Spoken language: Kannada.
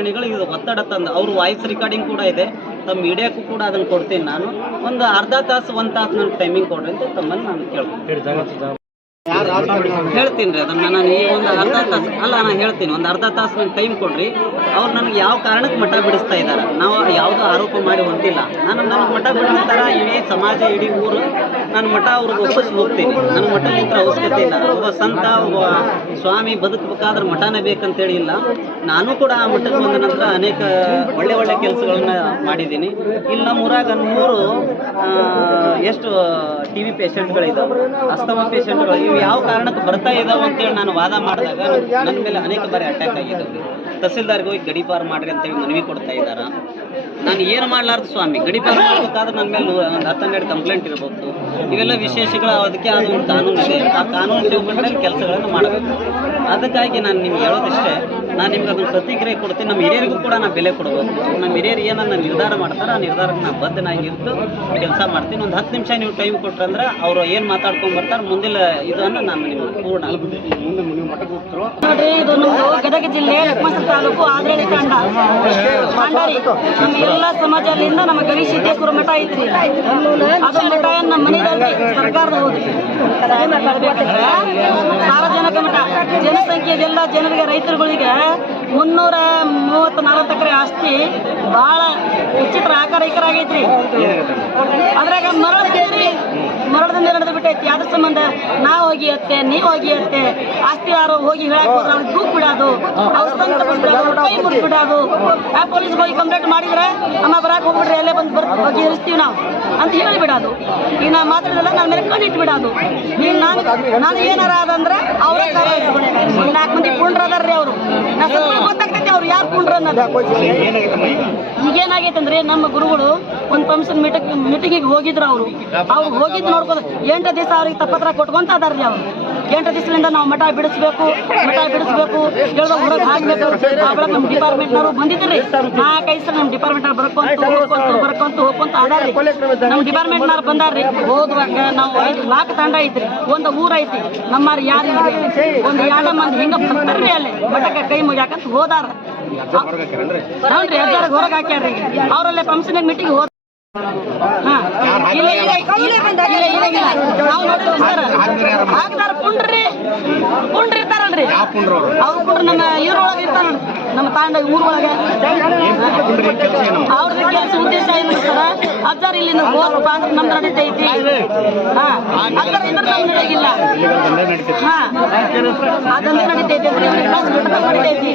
ರಾಜಕಾರಣಿಗಳು ಇದು ಒತ್ತಡ ತಂದು ಅವ್ರ ವಾಯ್ಸ್ ರೆಕಾರ್ಡಿಂಗ್ ಕೂಡ ಇದೆ, ತಮ್ಮ ಮೀಡಿಯಾಕ್ಕೂ ಕೂಡ ಅದನ್ನು ಕೊಡ್ತೀನಿ. ನಾನು ಒಂದು ಅರ್ಧ ತಾಸು 1 ತಾಸು ನನಗೆ ಟೈಮಿಂಗ್ ಕೊಡ್ರಿ ಅಂತ ತಮ್ಮನ್ನು ನಾನು ಕೇಳ್ತೀನಿ. ಹೇಳ್ತೀನಿ ರೀ ಅದನ್ನು. ನಾನು ಈ ಒಂದು ಅರ್ಧ ತಾಸು ಅಲ್ಲ, ನಾನು ಹೇಳ್ತೀನಿ, ಒಂದು ಅರ್ಧ ತಾಸು ನನಗೆ ಟೈಮ್ ಕೊಡ್ರಿ. ಅವ್ರು ನನಗೆ ಯಾವ ಕಾರಣಕ್ಕೆ ಮಠ ಬಿಡಿಸ್ತಾ ಇದ್ದಾರೆ, ನಾವು ಯಾವುದೋ ಆರೋಪ ಮಾಡಿ ಹೊಂಟಿಲ್ಲ. ನನಗೆ ಮಠ ಬಿಡಿಸ್ತಾರ, ಇಡೀ ಸಮಾಜ, ಇಡೀ ಊರು ನಾನು ಮಠ ಅವ್ರಿಗೆ ಒಪ್ಪಿಸಿ ಹೋಗ್ತೀನಿ. ನನಗೆ ಮಠ ನಿಂತರ ಅವಶ್ಯಕತೆ ಇಲ್ಲ. ಒಬ್ಬ ಸಂತ, ಒಬ್ಬ ಸ್ವಾಮಿ ಬದುಕಬೇಕಾದ್ರೆ ಮಠನೇ ಬೇಕಂತೇಳಿ ಇಲ್ಲ. ನಾನು ಕೂಡ ಆ ಮಠಕ್ಕೆ ಬಂದ ನಂತರ ಅನೇಕ ಒಳ್ಳೆ ಒಳ್ಳೆ ಕೆಲಸಗಳನ್ನ ಮಾಡಿದ್ದೀನಿ. ಇಲ್ಲಿ ನಮ್ಮ ಊರಾಗ 100 ಎಷ್ಟು ಟಿ ವಿ ಪೇಷಂಟ್ಗಳಿದ್ದಾವೆ, ಅಸ್ತಮಾ ಪೇಷಂಟ್ಗಳು, ಇವು ಯಾವ ಕಾರಣಕ್ಕೆ ಬರ್ತಾ ಇದ್ದಾವೆ ಅಂತೇಳಿ ನಾನು ವಾದ ಮಾಡಿದಾಗ ನನ್ನ ಮೇಲೆ ಅನೇಕ ಬಾರಿ ಅಟ್ಯಾಕ್ ಆಗಿದ್ದಾವೆ. ತಹಸೀಲ್ದಾರ್ಗೆ ಹೋಗಿ ಗಡೀಪಾರು ಮಾಡಿರಿ ಅಂತೇಳಿ ಮನವಿ ಕೊಡ್ತಾ ಇದ್ದಾರೆ. ನಾನು ಏನು ಮಾಡಲಾರ್ದು ಸ್ವಾಮಿ, ಗಡೀಪಾರು ಮಾಡಬೇಕಾದ್ರೆ ನನ್ನ ಮೇಲೆ ಒಂದು 10-12 ಕಂಪ್ಲೇಂಟ್ ಇರಬೇಕು. ಇವೆಲ್ಲ ವಿಶೇಷಗಳು, ಅದಕ್ಕೆ ಆದ ಒಂದು ಕಾನೂನು ಇದೆ. ಆ ಕಾನೂನು ಚೌಕಟ್ಟಿನಲ್ಲಿ ಕೆಲಸಗಳನ್ನು ಮಾಡಬೇಕು. ಅದಕ್ಕಾಗಿ ನಾನು ನಿಮ್ಗೆ ಹೇಳೋದಿಷ್ಟೇ, ನಾನು ನಿಮ್ಗೆ ಅದನ್ನು ಪ್ರತಿಕ್ರಿಯೆ ಕೊಡ್ತೀನಿ. ನಮ್ಮ ಹಿರಿಯರಿಗೂ ಕೂಡ ನಾನು ಬೆಲೆ ಕೊಡಬೇಕು. ನಮ್ಮ ಹಿರಿಯರು ಏನನ್ನ ನಿರ್ಧಾರ ಮಾಡ್ತಾರೆ, ಆ ನಿರ್ಧಾರಕ್ಕೆ ನಾನು ಬದ್ಧನಾಗಿದ್ದು ಕೆಲಸ ಮಾಡ್ತೀನಿ. ಒಂದು 10 ನಿಮಿಷ ನೀವು ಟೈಮ್ ಕೊಟ್ರಂದ್ರೆ ಅವರು ಏನು ಮಾತಾಡ್ಕೊಂಡು ಬರ್ತಾರೆ, ಮುಂದಿನ ಇದನ್ನು ನಾನು ನಿಮ್ಗೆ ಪೂರ್ಣ ನೋಡ್ರಿ. ಇದು ನಮ್ಮದು ಗದಗ ಜಿಲ್ಲೆ ಲಕ್ಷ್ಮಣ ತಾಲೂಕು ಆದ್ರೇಳಿ ತಂಡ ಭಂಡಾರಿ. ನಮ್ಮ ಎಲ್ಲ ಸಮಾಜದಿಂದ ನಮ್ಮ ಗವಿಸಿದ್ದೇಶ್ವರ ಮಠ ಐತ್ರಿ. ಅದು ಮಠ ನಮ್ಮ ಮನೆಯಲ್ಲಿ ಸರ್ಕಾರದ ಹೋದ್ರಿ, ಸಾರ್ವಜನಿಕ ಮಠ. ಜನಸಂಖ್ಯೆಗೆಲ್ಲ ಜನರಿಗೆ, ರೈತರುಗಳಿಗೆ 334 ಎಕರೆ ಆಸ್ತಿ ಭಾಳ ವಿಚಿತ್ರ ಆಕಾರ ಆಗೈತ್ರಿ. ಅದ್ರಾಗ ಮರಳದಿಂದ ನಡೆದು ಬಿಟ್ಟೈತಿ. ಅದ್ರ ಸಂಬಂಧ ನಾವು ಹೋಗಿ ಅತ್ತೆ, ನೀವು ಹೋಗಿ ಅತ್ತೆ, ಆಸ್ತಿ ಯಾರು ಹೋಗಿ ಹೇಳಕ್ ಹೋದ್ರೆ ಅವ್ರಿಗೆ ದೂಕ್ ಬಿಡೋದು, ಅವ್ರ ಸಂತ ಬಿಡೋದು, ಕೈ ಮುರಿದು ಬಿಡೋದು. ಆ ಪೊಲೀಸ್ಗೆ ಹೋಗಿ ಕಂಪ್ಲೇಂಟ್ ಮಾಡಿದ್ರೆ ಅಮ್ಮ ಬರಾಕ್ ಹೋಗ್ಬಿಡ್ರಿ, ಅಲ್ಲೇ ಬಂದು ಹೋಗಿ ಇರಿಸ್ತೀವಿ ನಾವು ಅಂತ ಹೇಳಿ ಬಿಡೋದು. ಈಗ ನಾ ಮಾತಾಡಿದಲ್ಲ ನನ್ನ ಮೇಲೆ ಕಣ್ಣಿಟ್ಟು ಬಿಡೋದು. ಈಗ ನಾನು ಏನಾರ ಅದಂದ್ರೆ ಅವರೇ 4 ಮಂದಿ ಪುಂಡ್ರ ಅದಾರ್ರಿ. ಅವರು ಗೊತ್ತಾಗ್ತೈತಿ ಅವ್ರು ಯಾರು ಪುಂಡ್ರ ಅನ್ನೋದು. ಈಗೇನಾಗೈತೆ ಅಂದ್ರೆ ನಮ್ಮ ಗುರುಗಳು ಒಂದು ಫಂಕ್ಷನ್ ಮೀಟಿಂಗಿಗೆ ಹೋಗಿದ್ರು. ಅವ್ರು ಹೋಗಿದ್ದು ನೋಡ್ಕೊಂಡು 8 ದಿವಸ ಅವ್ರಿಗೆ ತಪ್ಪತ್ರ ಕೊಟ್ಕೊಂತ ಅದಾರ್ರಿ. ಅವ್ರು 8 ದಿವಸದಿಂದ ನಾವು ಮಠ ಬಿಡಿಸ್ಬೇಕು ಹೇಳುವ ಹೊರಗೆ ಹಾಕ್ಬೇಕು. ಅವಾಗ ನಮ್ಮ ಡಿಪಾರ್ಟ್ಮೆಂಟ್ನವರು ಬಂದಿದ್ರಿ. 4-5 ಸಲ ನಮ್ಮ ಡಿಪಾರ್ಟ್ಮೆಂಟ್ ಬರ್ಕೊಂತ ಅದಾರ್ರಿ. ನಮ್ಮ ಡಿಪಾರ್ಟ್ಮೆಂಟ್ನವ್ರು ಬಂದಾರ್ರಿ. ಹೋಗುವಾಗ ನಾವು 5 ಲಾಕ್ ತಂಡ ಐತ್ರಿ, ಒಂದು ಊರ ಐತಿ. ನಮ್ಮಾರು ಯಾರು ಒಂದು 2 ಮಂದಿ ಹಿಂಗ ಬರ್ತಾರ್ರಿ. ಅಲ್ಲೇ ಮಠಕ್ಕೆ ಕೈ ಮುಗಿಯಾಕಂತ ಹೋದಾರ. ನೋಡ್ರಿ ಹೊರಗೆ ಹಾಕ್ಯಾರ್ರಿ. ಅವರಲ್ಲೇ ಫಂಕ್ಷನ್ ಮೀಟಿಂಗ್ ಹೋದ. ನಾವು ನೋಡಿದ್ವಿ ಸರ್, ಹಾಕ್ತಾರ ಪುಂಡ್ರಿ ಇರ್ತಾರಲ್ರಿ. ಅವ್ರು ಪುಂಡ್ರಿ ನಮ್ಮ ಇದ್ರೊಳಗೆ ಇರ್ತಾರ, ನಮ್ಮ ತಾಂಡ ಊರೊಳಗೆ. ಅವ್ರದ್ದು ಕೆಲಸ ಉದ್ದೇಶ ಏನು ಸರ್, ಅಜ್ಜಾರ ಇಲ್ಲಿ ಹೋಗ್ರಪ್ಪ ಅಂದ್ರೆ ನಮ್ದು ನಡೀತೈತಿ. ಅಜ್ಜಾರ ಇದ್ರೆ ನಮ್ದು ನಡೆಯಿಲ್ಲ. ಅದಂದ್ರೆ ನಡೀತೈತಿ, ನಡೀತೈತಿ.